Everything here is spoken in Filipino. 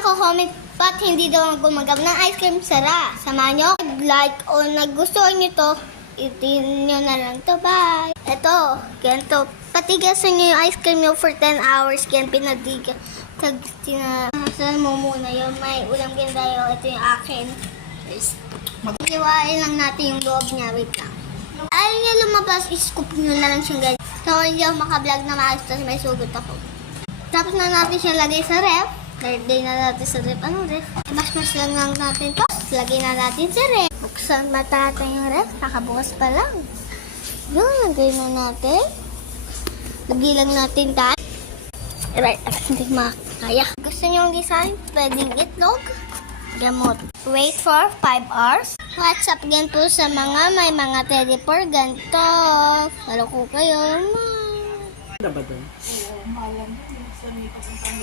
nako-comment ba't hindi daw gumagam ng ice cream Sara. Samahan nyo, like o nagustuhan nyo to, itin nyo na lang to. Bye! Ito, ganito. Patigasan nyo yung ice cream nyo for 10 hours. Yan, pinatigas. Saan mo muna yung may ulam din tayo. Ito yung akin. Iwain lang natin yung loob niya. Wait lang. Ayaw niya lumabas, scoop nyo na lang siyang ganyan. So, hindi ako makablog na maayos kasi may sugot ako. Tapos na natin siya lagay sa ref. Lagay na natin sa ref. Anong ref? Mas lang natin to. Lagay na natin sa ref. Buksan natin yung ref. Nakabukas pa lang. Yun, lagay na natin. Lagay lang natin tayo. Right, hindi makakaya. Gusto niyo yung design? Pwedeng itlog. Gamot. Wait for 5 hours. What's up again po sa mga may mga teddy for ganito. Lalo ko kayo. Ano ba doon? Oo, malam. Sa may pagkakang